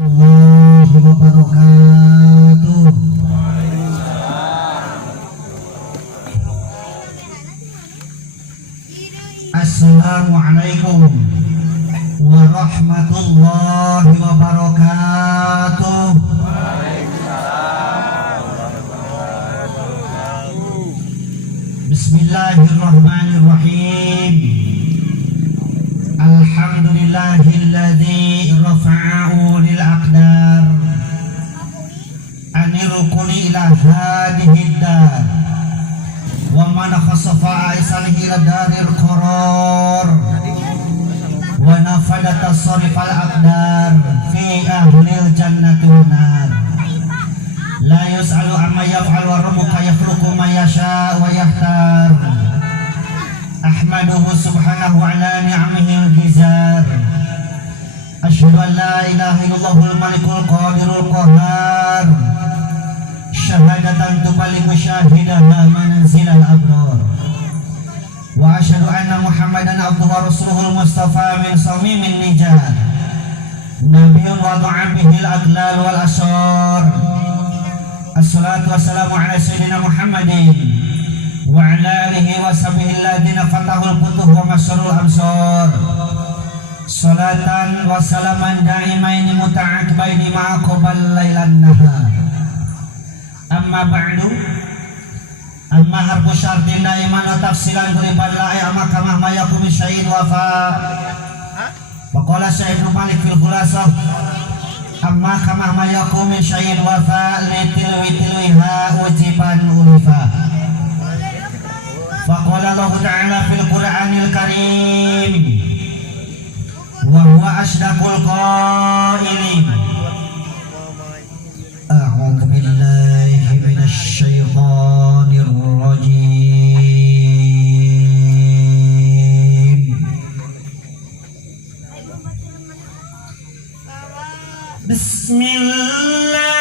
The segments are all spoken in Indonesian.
Warahmatullahi wabarakatuh. Assalamualaikum warahmatullahi wabarakatuh. Bismillahirrahmanirrahim. Alhamdulillahilladzi rafa'u lil aqdar anirukuni ila hadihi dar wa man khasafa aisanihi ila daril qarar wa nafada tasarrifal aqdar fi ahlil jannati wan nar la yus'alu amma yaf'al wa rabbuka yakhluqu ma yasha wa yahtar. Ahmaduhu subhanahu ala ni'amihi al-gizar. Asyhadu an la ilaha illallahul malikul qadirul qahhar. Syahadatan tuballighu syahidaha manzilal abrar. Wa asyhadu anna Muhammadan abduhu wa rasuluhul mustafa min samimin nijar. Nabiyyun wada'a bihil adlal wal asar. Assalatu wassalamu ala sayyidina Muhammadin wa ala alihi wa sahbihi alladhina fatahul futuh wa masyarul absar. Salatan wa salaman da'imaini muta'aqibaini ma'aqobal lailan nahar. Amma ba'du, amma harfu syartin da'iman wa tafsilan beriban la'i amma kamah mayakum syahid wafa. Wa qala Syekh Ibnu Malik fil khulasah amma kamah mayakum syahid wafa litilwiha ujiban ulifa. Faqala Allah Ta'ala fil Qur'anil Karim wa huwa asdaqul qailin. A'udzu billahi minasy syaithanir rajim. Bismillah.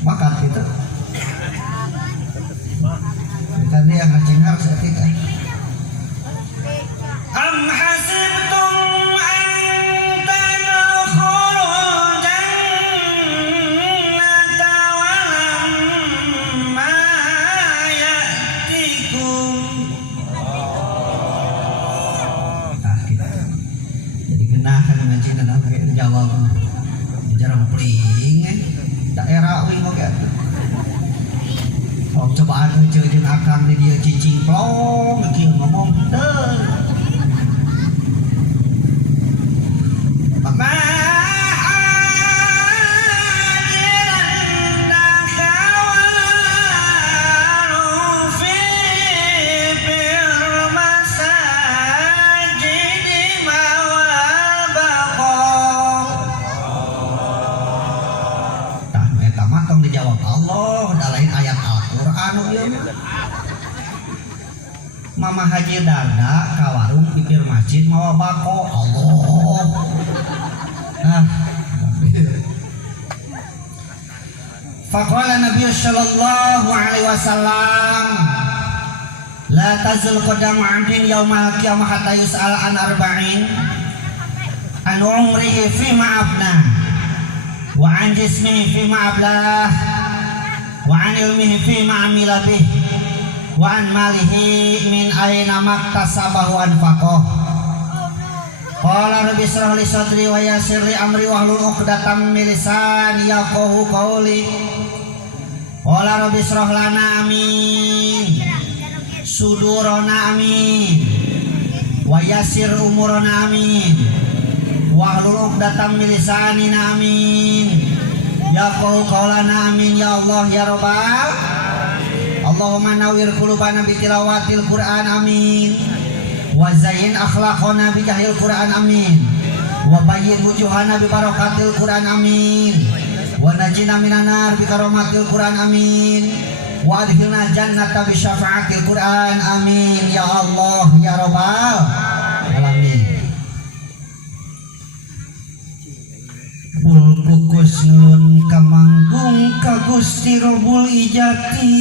Bakat itu tadi yang ngacengar saya tidak. Am hasibtum an tadkhulul jannata wa lamma ya'tikum. Jadi kenakan ngaji dan apa jawab jarang pling daerah wing oke. Oh cobaan jeung akang di dia cicing plong kieu ngomong teu. Mama dijawab Allah dalain ayat Al-Qur'an ieu. Mama Haji Darda ka warung pikir masjid mawa bako Allah. Nah. Faqala Nabi sallallahu alaihi wasallam la tazul qadamu 'abdin yaumal qiyamah hatta yus'al an arba'in an umrihi fi ma'afna wa an jismihi fi ma'ablah wa an ilmihi fi ma'amila bih wa an malihi min aina maktasabahu anfaqoh. Qala rabbi shrah li sadri wa yassir li amri wahlul 'uqdatam min lisani yafqahu qawli. Qala rabbi shrah lana amin sudurana amin wa yassir umurana amin wahlul 'uqdatam min lisanina amin. Ya qaulana amin ya Allah ya Rabbal Allahumma nawwir qulubana bi tilawatil Qur'an amin wa zayyin akhlaqana bi jahlil Qur'an amin wa bayyin wujuhana bi barakatil Qur'an amin wa najina minan nar bi karomatil Qur'an amin wa adkhilna jannata bi syafaatil Qur'an amin ya Allah ya rabbal alamin. Kukus nun kamanggung ka Gusti Robul Ijati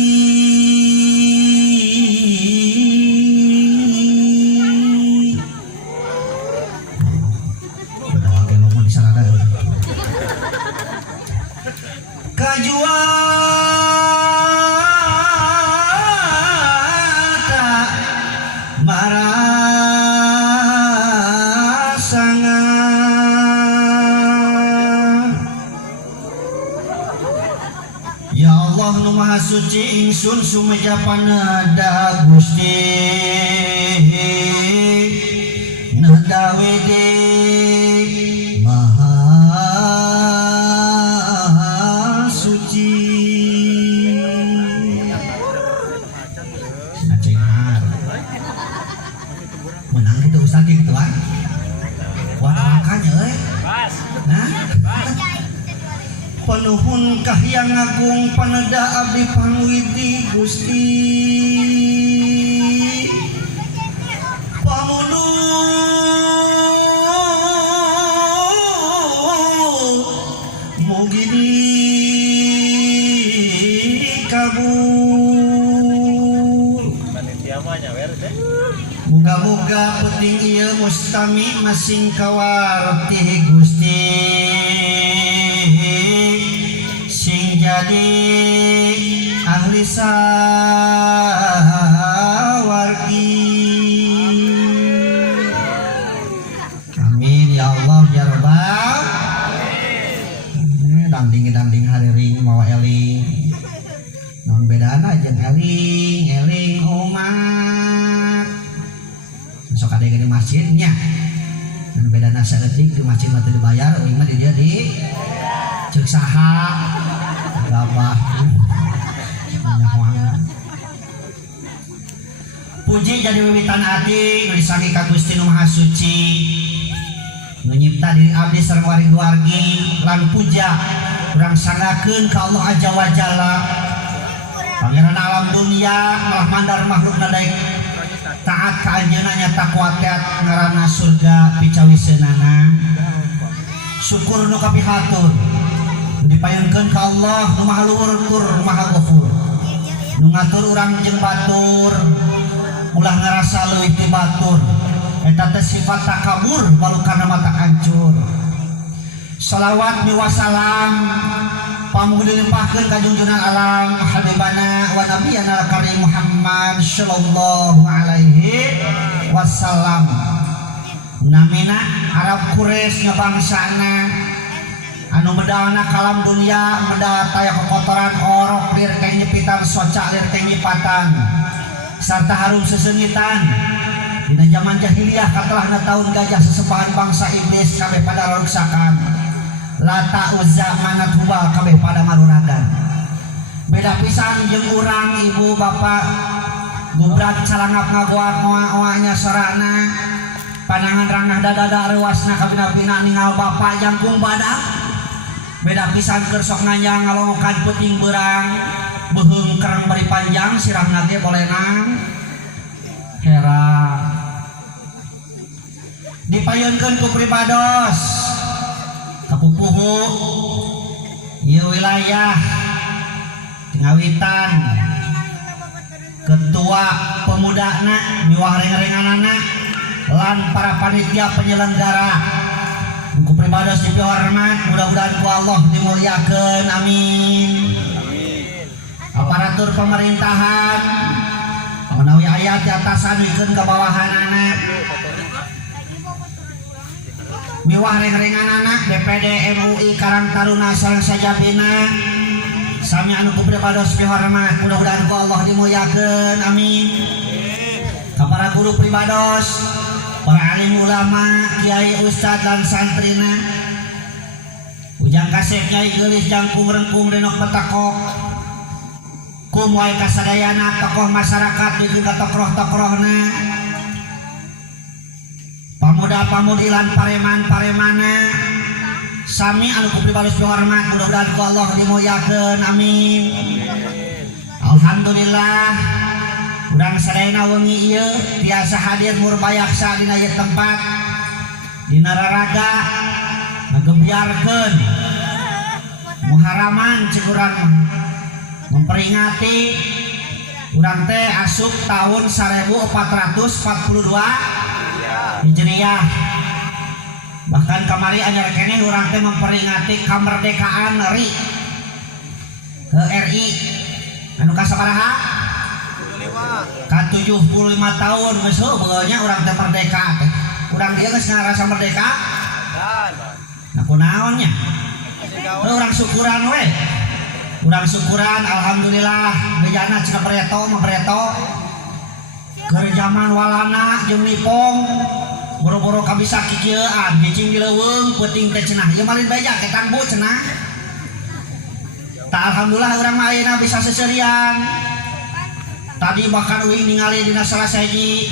kajuata marasanga ya Allah nu maha suci ingsun sumeja panada Gusti nadawede maha suci acengar menang itu ustaz gitu kan wah makanya nah penuhun kahyang agung paneda abdi pangwidi Gusti pamulung mugi dikabul muga-muga penting ieu mustami masing kawarti Gusti sing jadi ahli sawargi amin ya Allah ya rabbal dangding hariring mawa eling non bedana jeung eling umat sok ade di masjidnya dan bedana saeutik di masjid mah teu dibayar uing mah di dia di ceuk saha gabah puji jadi wiwitan ati nu disangi ka Gusti nu Maha Suci nu nyipta diri abdi sareng waring wargi lan puja urang sangakeun ka Allah Azza wa Jalla pangeran alam dunia malah mandar makhluk daek taat ka anjeunna nya takwa teat ngaranna surga picawiseunana syukur nu kapihatur dipayunkeun ka Allah nu Maha Luhur tur Maha Ghafur nu ngatur urang jeung batur ulah ngarasa leuwih ti batur eta teh sifat takabur balukana mata hancur. Shalawat wa salam pamugi dilimpahkeun ka junjungan alam habibana wa nabiyana karim Muhammad sallallahu alaihi wasallam namina Arab Quraisy nya bangsana anu medalna kalam dunia medal taya kokotoran orok lir teh nyepitan soca lir teh nyipatan sarta harum sesengitan dina zaman jahiliyah katalahna taun gajah sesepahan bangsa iblis kabeh pada raruksakan Lata Uzza Manat Hubal kabeh pada maruragan beda pisan jeung urang ibu bapak gubrak calangap ngagoak ngoa-ngoanya sorana panangan rangah dadada rewasna kabina-bina ningal bapak jangkung badak beda pisan keur sok nganjang ngalongokan peuting beurang beheung kerang bari panjang sirahna ge bolenang heran dipayunkeun ku pribados kapupuhu ieu wilayah ngawitan ketua pemudana miwah reng-renganana lan para panitia penyelenggara ku pribados dipihormat mudah-mudahan ku Allah dimuliakeun amin. Aparatur pemerintahan menawi ayat di atasan wikeun ke bawahan anak miwah reng-rengan anak DPD MUI Karang Taruna sareng sajabina sami anu ku pribados pihormat mudah-mudahan ku Allah dimuliakeun amin. Para guru pribados, para alim ulama, kiai ustad dan santrina ujang kasep nyai geulis jangkung rengkung renok petakok wae kasadayana tokoh masyarakat juga tokoh-tokohna pamuda-pamudilan pareman-paremana sami anu ku pribalus hormat mudah-mudahan ku Allah dimuliakeun amin. Alhamdulillah urang sadayana wengi ieu biasa hadir murbayaksa dina ieu tempat dina raraga ngagebiarkeun muharaman cik urang memperingati urang teh asup tahun 1442 Hijriah. Bahkan kamari anyar keneh urang teh memperingati kamerdekaan RI ke RI anu kasabaraha ka 75 tahun geus heueunya urang teh merdeka teh. Urang dieu geus ngarasa merdeka nah kunaonnya urang syukuran we. Urang syukuran alhamdulillah bejana cenah preto keur zaman walana jeung nipong boro-boro kabisa kikieuan cicing dileuweung peuting teh cenah ieu malin beja ketang bu cenah. Ta alhamdulillah urang mah ayeuna bisa seserian. Tadi bahkan uing ningali dina salah sahiji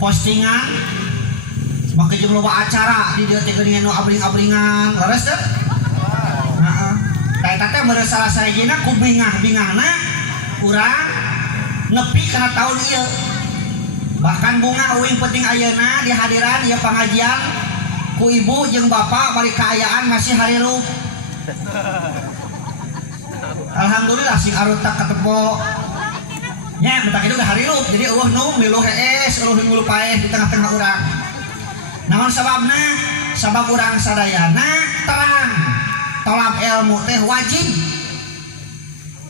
postingan make jeung loba acara di dieu teh geuningan nu abring-abringan leres teh. Heeh. Ta eta teh meureun salah sahijina ku bingah-bingahna urang nepi kana taun ieu. Bahkan bunga uing penting ayeuna di hadiran ieu pengajian ku ibu jeung bapak balik kaayaan masih harirup. Alhamdulillah sing arutak katepo nya mentak itu udah harirup jadi eueuh nu miluh hees eueuh miluh paeh di tengah-tengah urang. Naon sababna? Sabab urang sadayana terang tolab ilmu teh wajib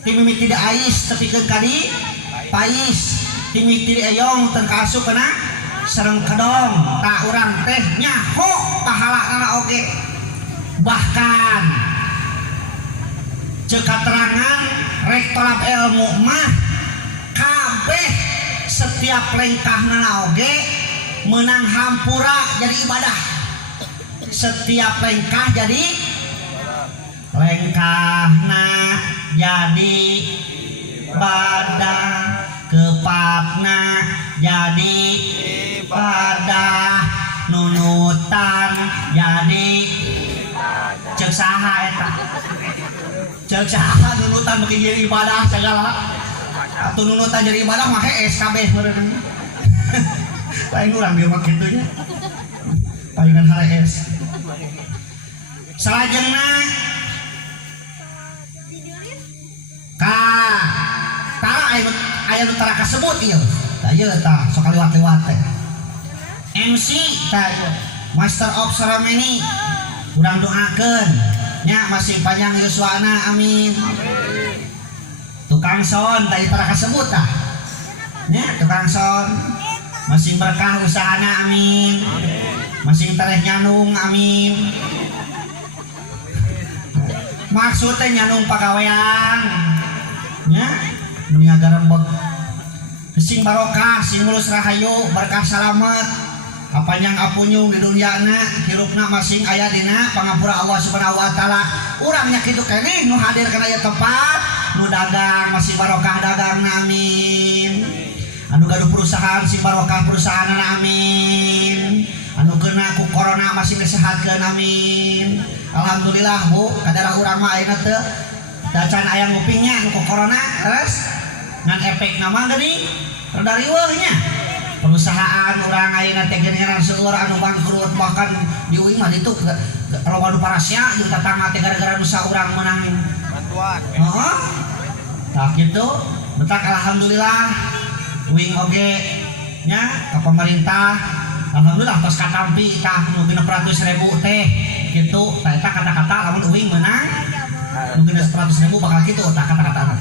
ti mimiti da ais tepikeun kadi pais timiti eyong teu kaasup kana sareng kedong tak urang teh nyaho pahalana oge. Bahkan ceuk katerangan rek tolab ilmu mah kabeh setiap lengkahna oge meunang hampura jadi ibadah. Setiap lengkah jadi lengkahna jadi ibadah, kepatna jadi ibadah, nunutan jadi ceuk saha eta ceuk saha nunutan beuki jadi ibadah segala atuh nunutan jadi ibadah mah hees kabeh meureun lain urang dia mah kitu nya palingan harees. Salajengna ka tara aya nu tara kasebut ieu tah ieu tah sok kaliwat-liwat teh MC tah Master of Ceremony urang doakeun nya masih panjang yuswana amin. Tukang son tadi tara kasebut tah nya tukang son masih berkah usahana amin. Masih tereh nyanung amin. Maksudnya nyanung pagawean nya meni agarembeg sing barokah sing mulus rahayu berkah salamet kapanjang apunyung di dunyana hirupna masing aya dina pangapura Allah Subhanahu wa taala. Urang nya kitu keneh nu hadir kana ieu tempat nu dagang masih barokah dagangna amin. Anu gaduh perusahaan sing barokah perusahaanna amin. Anu kena ku corona masih disehatkeun amin. Alhamdulillah Bu kadara urang mah ayeuna teu dacan aya ngupingnya anu ku corona terus ngan efek nama geuning rada riweuh nya. Perusahaan urang ayeuna teh geuningan seueur anu bangkrut bahkan di uing mah ditu loba nu parasya jeung tatangga teh gara-gara nu saurang menang bantuan. Heeh. Tah kitu betak alhamdulillah uing oge nya ka pemerintah alhamdulillah tos katampi tah nu 600.000 teh kitu tah eta kata-kata lamun uing meunang nu 100.000 bakal kitu tah kata-katana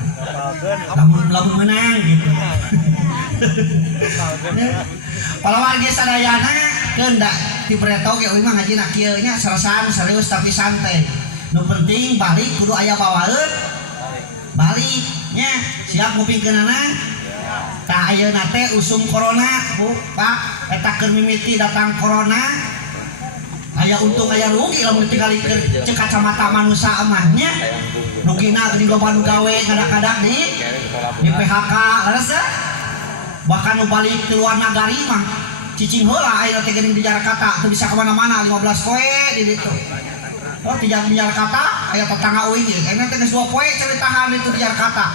lamun menang gitu. Pahlawan ge sadayana keundak dipreto ge uing mah ngajina kieu nya sarasan serius tapi santai. Nu penting balik kudu aya bawaeun balik nya siap ngupingkeunana. Tah ayeuna teh usum corona Bu Pak eta keur mimiti datang corona aya untung aya rugi lamun tinggali cek kacamata manusia amahnya rugina geuning loba nu gawe kadang-kadang di PHK leres bahkan nu balik ke luar nagari mah cicing heula aya teh geuning di Jakarta teu bisa kemana mana 15 poe di ditu. Oh di Jakarta aya tetangga uing ge ena teh geus 2 poe ceritahan itu di Jakarta.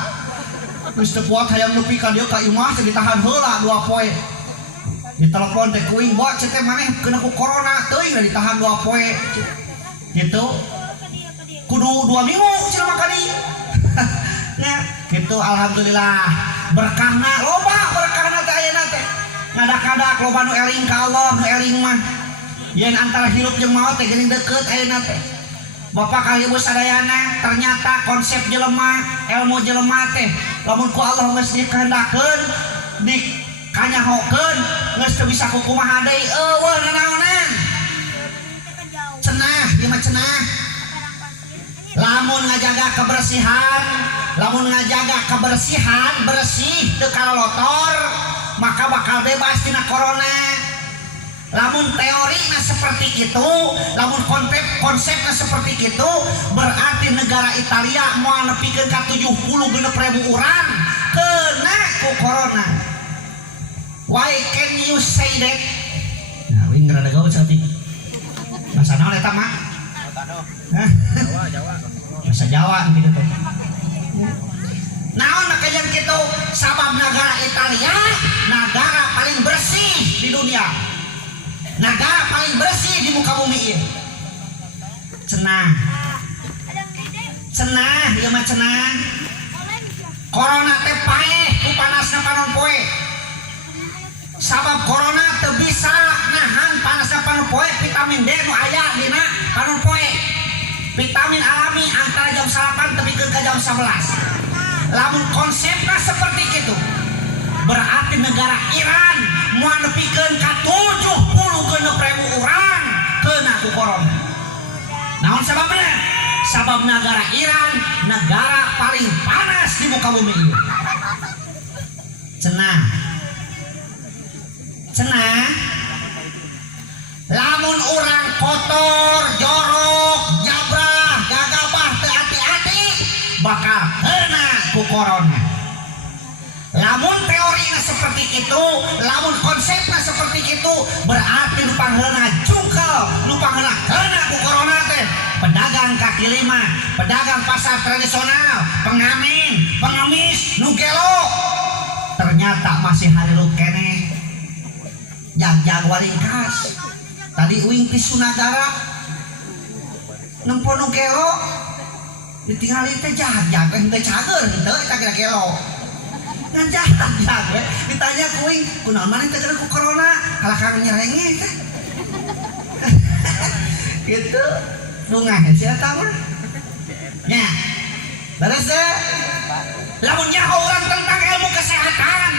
Geus teu kuat hayang nepi ka dieu ka imah teh ditahan heula 2 poe. Ditelepon teh kuing bawa cek teh maneh kena ku corona teuing da ditahan 2 poe. Gitu. Kudu 2 minggu cenah makani. Ya, gitu alhamdulillah. Berkahna loba berkahna teh ayeuna teh. Ngadak-ngadak loba nu eling ka Allah, nu eling mah. Yen antara hirup jeung maot teh geuning deukeut ayeuna teh. Bapak kali ibu sadayana ternyata konsep jelema, ilmu jelema teh lamun ku Allah geus dikehendakeun dikanyahokeun geus teu bisa kumaha deui eueuh nanaonan. Cenah, ieu mah cenah. Lamun ngajaga kebersihan, bersih teu kalolotor, maka bakal bebas tina corona. Lamun teorinya seperti itu, lamun konsepnya seperti itu, berarti negara Italia mau nepikeun ka 70.000 urang kena ku corona. Why can you say that? Nah, wing rada gaul sati. Bahasa naon eta mah? Jawa. Bahasa Jawa gitu tuh. Naon kajian kitu? Sabab negara Italia negara paling bersih di dunia. Negara paling bersih di muka bumi ini. Cenah, ieu mah cenah. Corona teh paeh ku panasna panon poe. Sabab corona teu bisa nahan panasna panon poe, vitamin D nu aya dina panon poe. Vitamin alami antara jam 8 tepikeun ka jam 11. Lamun konsepna seperti itu, berarti negara Iran mau nepikeun ka 70.000 urang kena ku corona. Naon sababna? Sabab negara Iran negara paling panas di muka bumi ini. Cenah. Lamun urang kotor, jorok, jabrah, gagabah teu hati-hati bakal kena ku corona. Lamun teorinya seperti itu, lamun konsepnya seperti itu, berarti nu pangheuna jungkel, nu pangheuna kena ku corona teh pedagang kaki lima, pedagang pasar tradisional, pengamen, pengemis, nu gelo. Ternyata masih harirup keneh. Jag waringkas. Tadi uing pisu nagara nempo nu gelo ditinggali teh jag teh cager henteu eta kira gelo. Ngan jahat we ditanya kuing kunaon maneh teh kena ku corona kalakang nyerenge teh. Gitu dungah si eta mah. Nya. Beres lamun nyaho urang tentang ilmu kesehatan,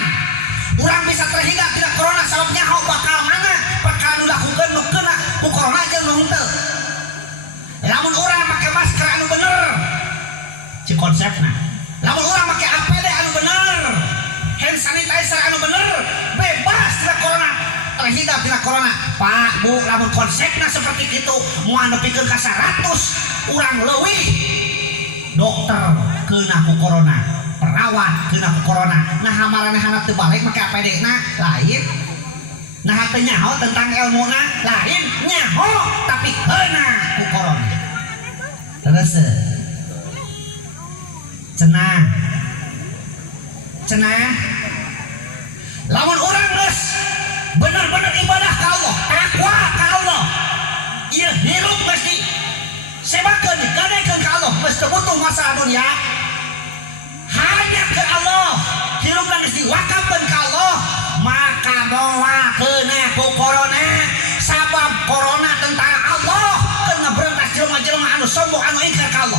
urang bisa terhindar tina corona sabab nyaho bakal mana bakal dilakukeun nu kena ku corona jeung nu henteu. Lamun urang make masker anu bener, ci konsepna. Lamun urang make APD anu bener, hand sanitizer anu bener, bebas tina corona, terhindar tina corona. Pak, Bu, lamun konsepna seperti itu, moal nepikeun ka 100 urang leuwih dokter kena ku corona, perawat kena ku corona. Nah maranehna teu balik make APD-na lain. Nah teu nyaho tentang ilmuna lain, nyaho tapi kena ku corona. Terus cenah lamun urang geus bener-bener ibadah ka Allah, takwa ka Allah, ieu hirup geus disebakeun digadekeun ka Allah, geus teu butuh masalah dunia, hanya ke Allah, hirupna geus diwakafkeun ka Allah, maka moal kena ku corona. Sabab corona tentang Allah kena berentas jelema-jelema anu sombong anu ingkar ka Allah.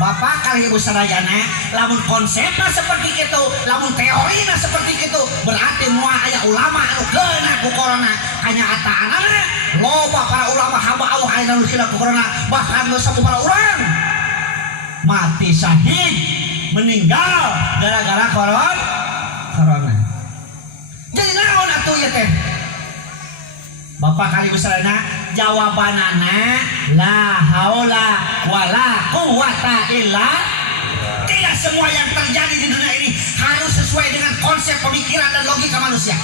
Bapak kali ibu sadayana, lamun konsepna seperti itu, lamun teorina seperti itu, berarti moal aya ulama anu kena ku corona. Hanya ataanana loba para ulama hamba Allah anu kena ku corona, bahkan geus para urang mati syahid, meninggal gara-gara corona. Jadi naon atuh ieu teh? Bapak kali besarna jawabanana la haula wala quwata illa. Tidak semua yang terjadi di dunia ini harus sesuai dengan konsep pemikiran dan logika manusia.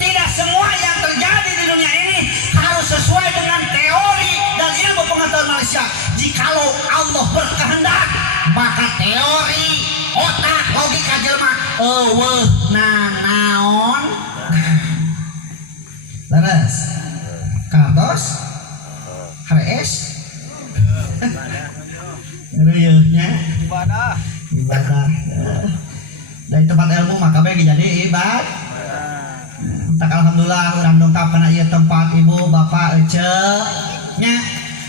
Tidak semua yang terjadi di dunia ini harus sesuai dengan teori dan ilmu pengetahuan manusia. Jikalau Allah berkehendak, maka teori, otak, logika jelema naon. Leres kartos hares reueuhnya ibadah dari tempat ilmu maka bae jadi ibadah. Tak alhamdulillah urang dongkap kana ieu tempat ibu bapak ece nya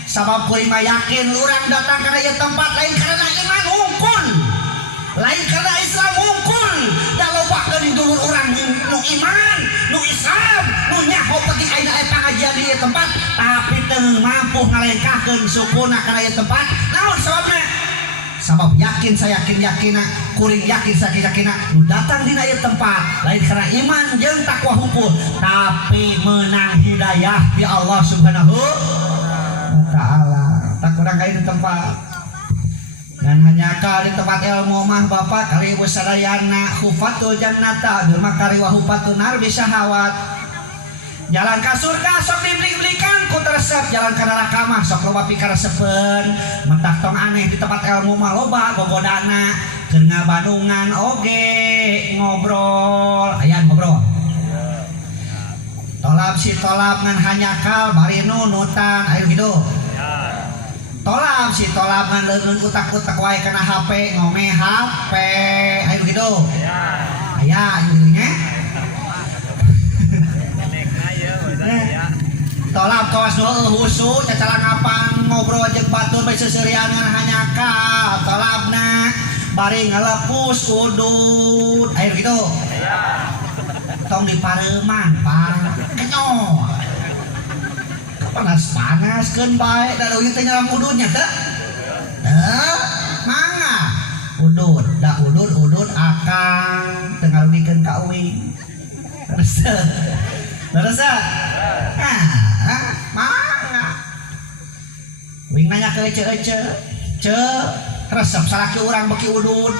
sabab kuring mah yakin urang datang kana ieu tempat lain karena iman hungkul, lain karena Islam hungkul, da lobakeun dulur urang nu iman nu Islam nu nyaho penting ayeuna aya pengajian di ieu tempat tapi teu mampu ngalengkahkeun sukuna kana ieu tempat. Naon sababna? Sabab yakin saya yakina kuring yakin saya yakina nu datang dina ieu tempat lain karena iman jeung takwa hukum tapi menang hidayah di Allah Subhanahu wa taala. Tak kurang ka di tempat dan hanya ka di tempat ilmu mah Bapak kali ibu sadayana hufatul jannata bil makari wa hufatun nar bisyahawat. Jalan ka surga sok dibeli-belikan ku teresep, jalan ka neraka mah sok loba pikaresepeun. Mentak tong aneh di tempat ilmu mah loba gogodana keur ngabadungan oge ngobrol. Aya ngobrol. Tolab si tolab ngan hanyakal bari nunutan ayo kitu. Tolab si tolab ngan leungeun utak-utak wae kana HP ngome HP ayo kitu. Aya kitu nya. Tolak kawas doa husu cacara ngapan ngobrol jeung batur bae seuseurean ngan hanyaka tolabna bari ngalepus udud air gitu tong dipareuman kenyo panas-panaskeun bae da leuwih teh nyalam ududnya teh mangga udud da udud akang teu ngarugikeun ka euing terus mana wing nanya ke ece resep salaki urang beki udud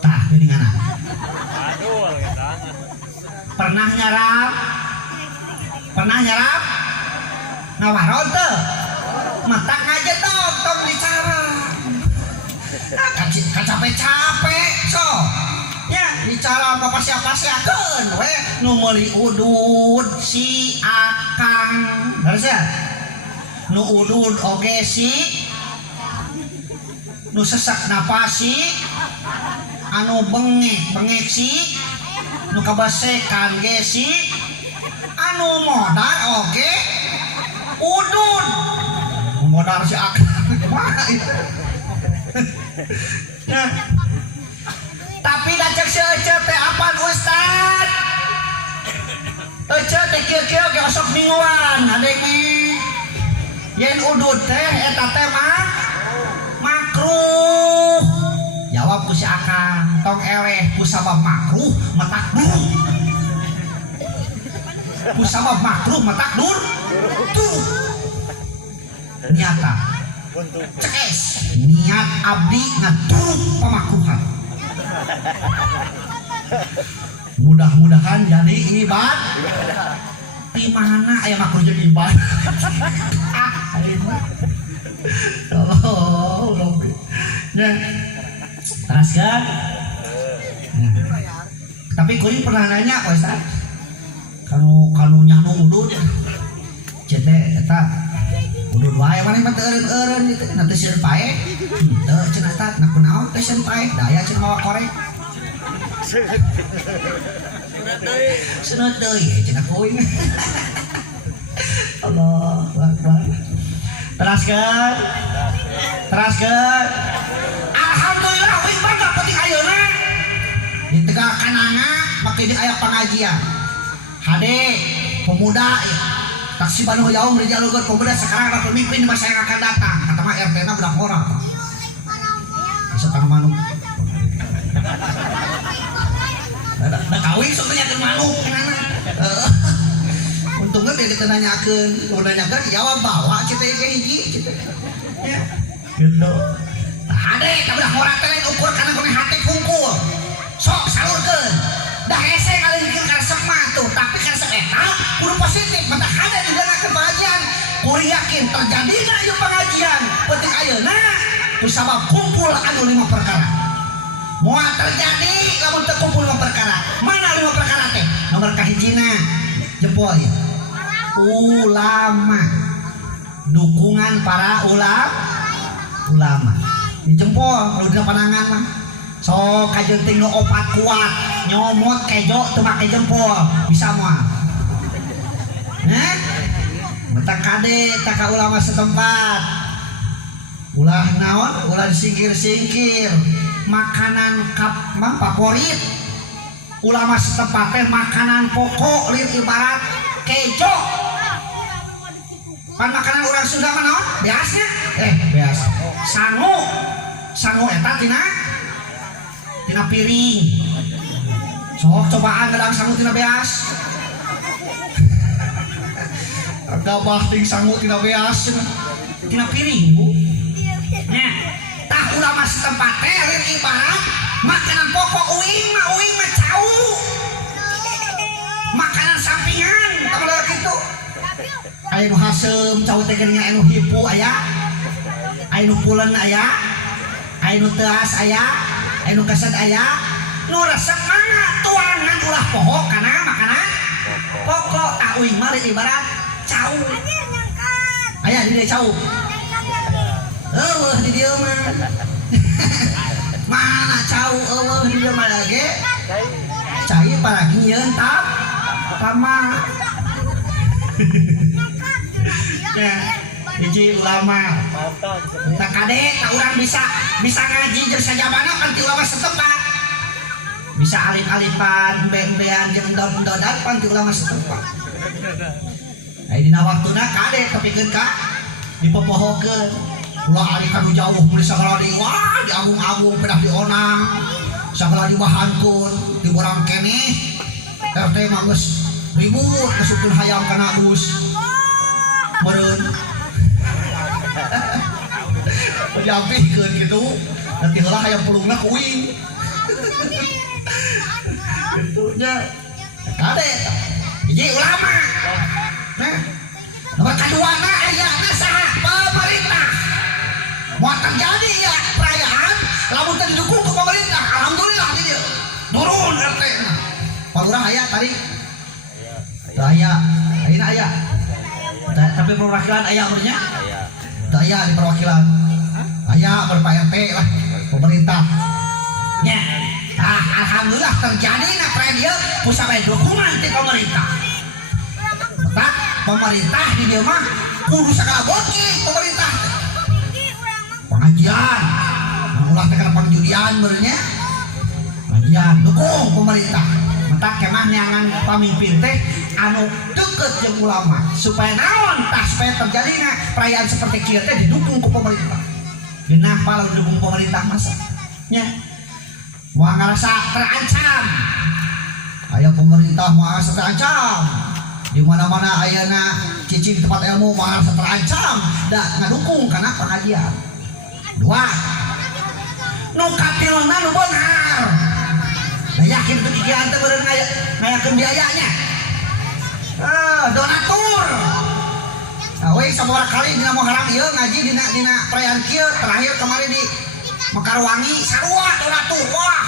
tah geuninganna pernah nyarap ngawaron teu matak ngajedog tong bicara kan capek-capek so ya bicara apa siapa-siakeun we nu meuli udud si akang harusnya nu udud oge si nu sesak napas si anu bengek si nu kabasekan ge si anu modal oge udud modal si akang kumaha itu nah tapi da cek si ece teh apaan Ustad ece teh kieu-kieu ge osok mingguan adegi yen udud teh eta teh makruh jawab ku si akang tong eleh ku sabab makruh matak dur ku sabab makruh matak dur tuh nyata cekes niat abdi ngaturut pemakruhan. Mudah-mudahan jadi ibadah. Di mana aya makruh jadi ibadah? Allah, ya. Teraskan. Tapi kuring pernah nanya, Ustaz. Kalau nyanu udud, cete eta udud wae mana mah teu eureun gitu, nanti sieun pae. Teu cenah eta na kunaon teh sieun pae, daya cenah mawa korek. Sunut deui cenah kuing. Allahu Akbar. Teraskeun. Alhamdulillah wing bangga penting ayeuna. Di tengah kananga make di aya pengajian. Hade pemuda ya. Taksi Bandung Jauh Rijalugeun pemuda sekarang ada pemimpin di masa yang akan datang. Kata mah RT-na budak orang. Bisa tanam manuk. Da kawin sok teh nyakeun manuk kenana. untungnya dia kita nanyakan jawab bawa kita kayak hiji gitu ya gitu hade kabelah morat lain ukur karena kena hati kumpul sok salurkeun dah hese kali bikin karesep mah tuh tapi karesep eta kudu positif mata hade didanakeun pengajian kuring yakin terjadina ieu pengajian penting ayeuna ku sabab kumpul anu 5 perkara moal terjadi lamun teu kumpul 5 perkara mana 5 perkara teh nomor kahijina jempol ya ulama dukungan para ulama dijempol kalau dina panangan mah sok kajenting nu opat kuat nyomot kejo teu make jempol bisa moal mentak kade taka ulama setempat ulah naon ulah disingkir-singkir makanan favorit ulama setempat teh makanan pokok lihat ibarat kejo pan makanan orang Sunda mah naon beasnya beas sangu eta tina piring sok cobaan gedang sangu tina beas ada bahting sangu tina beas tina piring bu nya tah ulama setempat teh lihat ibarat makanan pokok uing mah cau makanan sampingan kalau gitu aya nu hasem cau teh geuning aya nu hipu aya nu pulen aya nu teas aya nu kesed aya nu resep mana tuangan ulah pohok kana makanan pokok tah uing mah ibarat cau aya di dieu cau eueuh di dieu mah mana cau eueuh di dieu mah lagi cai paragi nyieun tama ya hiji ulama tak kade tak urang bisa ngaji jeung sajabana kan ti ulama setempat bisa alif-alifan bembean jeung dod-dodan pan ti ulama setempat ai dina waktuna kade tepikeun ka dipopohokeun ulah ari kanu jauh meuli sagala di wah diagung-agung pedah dionang sagala dibahankeun di borang keneh RT mah geus ribut kesupkeun hayam kana us meureun diapihkeun gitu nanti heula hayam pulungna kuing kitu nya kade hiji ulama nah nomor kaduana aya saha pemerintah mau terjadi ya perayaan lamun teu didukung ku pemerintah alhamdulillah di dieu turun RT na urang aya tadi aya ayeuna aya tapi perwakilan aya umurnya aya di perwakilan aya berpa RT lah pemerintah nya alhamdulillah terjadi na perayaan ieu ku sabaya dukungan ti pemerintah tak pemerintah di dieu mah kudu sagala bocil pemerintah pengajian ulah teh kana pangjudian beurnya pengajian dukung pemerintah mentak kemah neangan pamimpin teh anu deket jeung ulama supaya naon tah supaya terjadina perayaan seperti kieu teh didukung ku pemerintah geunah pala didukung pemerintah masa nya moal ngarasa terancam aya pemerintah moal ngarasa terancam di mana-mana ayeuna cicing tempat ilmu moal ngarasa terancam da ngadukung kana pengajian dua nu katiluna nu beunghar nah yakin tuh kikian teh beureun ngayakeun biayanya donatur we sabaraha kali dina Muharram ieu ngaji dina perayaan kieu terakhir kemarin di Mekarwangi sarua donatur wah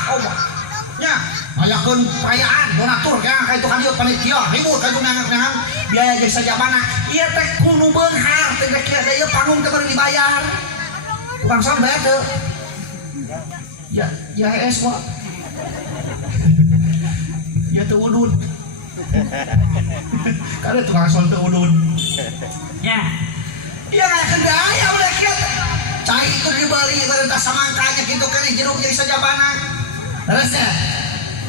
nya ngayakeun perayaan donatur ka itu kan ieu panitia ribut ka nang biaya jeung sajabana ieu teh kudu beunghar teh kieu da ieu panggung teh beureun dibayar tukang son bayar teu ya es wa ya teu udud kada tukang son teu udud nya ieu ngayakeun daya udah kieu cai ikut dibeli bareng tas samangkanya kitu kan jeruk jeung sajabana terus ya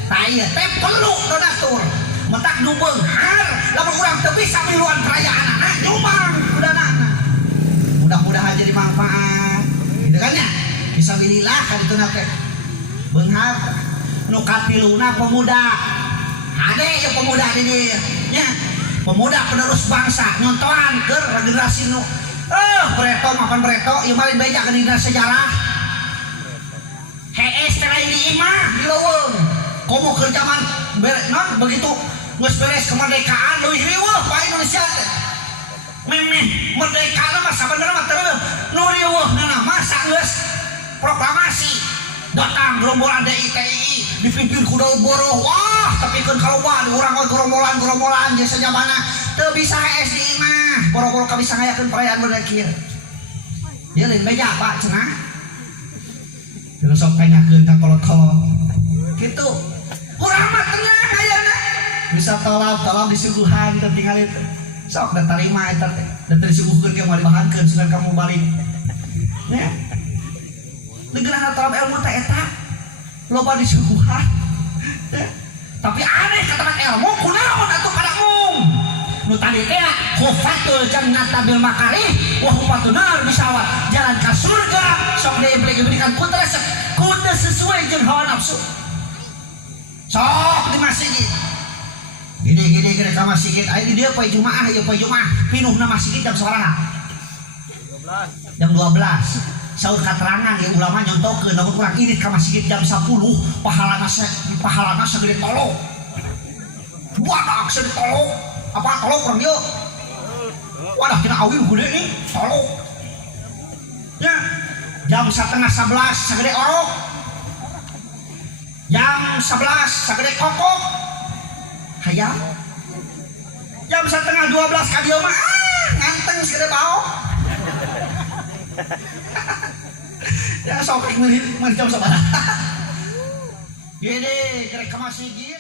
tah ieu teh perlu donatur mentak nu beunghar lamun urang teu bisa miluan perayaanana nyumbang kudanana mudah-mudahan jadi manfaat gitu kan ya fisabilillah ka ditu teh beunghar nu katiluna pemuda ade ya pemuda di dieu nya pemuda penerus bangsa nyontohan ke generasi nu bereto mapan bereto ieu mah beja ke dina sejarah hees teh lain di imah di leuweung komo keur zaman begitu geus beres kemerdekaan leuwih riweuh pa Indonesia teh memeh merdeka mah sabenerna mah teu nu riweuhna masa geus proklamasi datang gerombolan DITI dipimpin ku Daud Boroh wah tapi kan kalau wah di urang gerombolan jasa jamana teu bisa hees di imah boro-boro ka bisa ngayakeun perayaan merdeka kieu ieu lain beja Pak cenah terus sok tanyakeun ka kolot-kolot kitu urang mah tengah ayeuna bisa tolong disuguhan teu tingali sok da tarima eta teh da disuguhkeun ke moal dibahankeun sugan kamu balik nya negara talab ilmu teh eta loba disuguhan tapi aneh katakan ilmu kunaon atuh pada nu tadi teh khufatul jannata bil makarih wa hufatul nar bisawat jalan ka surga sok diberikan putra kudu sesuai jeung hawa nafsu sok di masjid gede ka masjid aya di dieu poe Jumaah pinuhna masjid jam sabaraha jam 12 saur katerangan ya ulama nyontokeun lamun urang irit ka masjid jam 10 pahalana sagede tolong wadah sagede tolong apa tolong urang ieu wadah tina awil gede nih tolong ya jam 10:30 sagede orok jam 11 sagede kokok hayang jam 11:30 ka dieu mah nganteng sagede baok ya sok meureun jam sabaraha gede kerek ka masjid